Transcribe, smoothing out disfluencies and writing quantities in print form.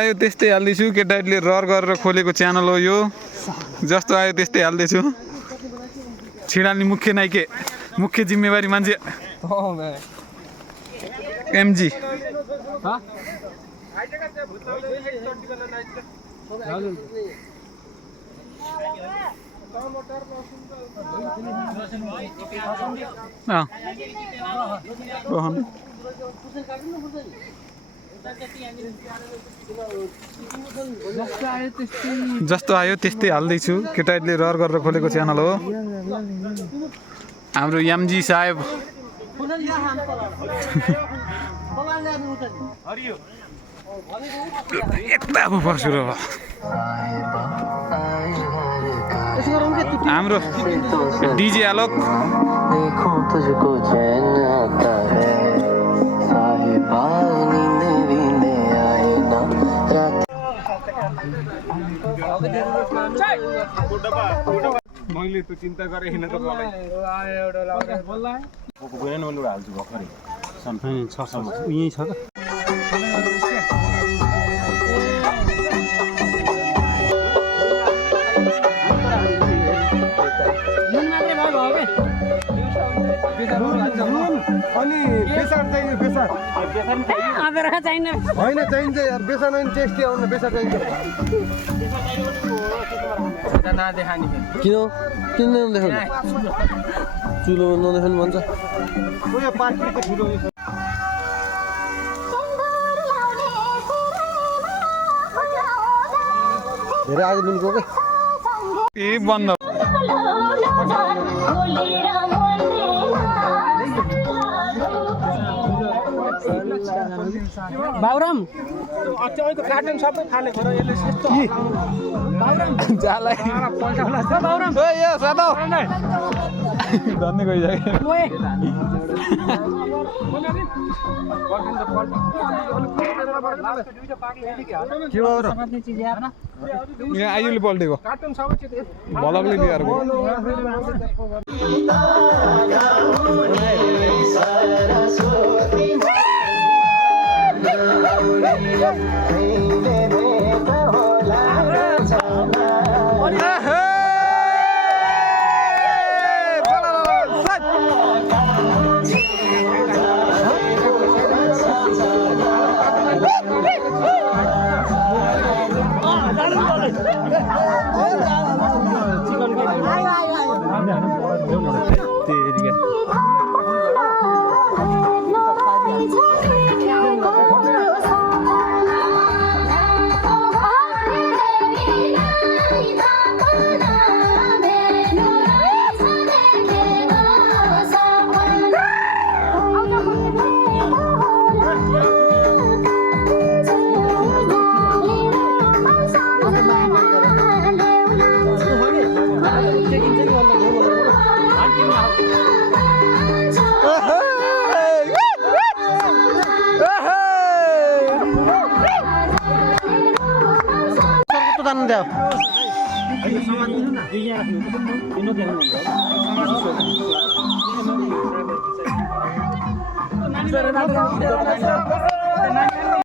आयो त्यस्तै हाल्दैछु केटाहरूले रहर गरेर खोलेको च्यानल हो यो जस्तो आयो त्यस्तै हाल्दैछु छिडाल्ने मुख्य नाइके मुख्य जिम्मेवारी मान्छे एमजी जस्तो आयो त्यस्तै हाल्दैछु केटाहरूले रहर गरेर खोलेको च्यानल हो हाम्रो एमजी साहेब एकदम पर्छु र हाम्रो डीजे आलोक मैले त्यो चिन्ता गरे हैन त मलाई एउटा बोल्ला गएन मैले हाल्छु भर्खरै सन 6 सम्म यही छ त अनि बेसार चाहियो बेसार आदरा चाहिन्छ हैन चाहिन्छ यार बेसार अनि टेस्टी आउन बेसार चाहिन्छ त नदेखानी किन नदेखाउनु चुलो नदेखाउनु भन्छ यो पार्टीको ठुलो धेरै आगो दिनको के ए बन्द बाउराम अचेको कार्टन सबै फाले खरो यसले यस्तो बाउराम जाला बाउराम ए यो सातो धन्ने गइसक्यो ओए के हो र यहाँ आइयुले पल्टेको कार्टन सबै चाहिँ भलकले बिगारेको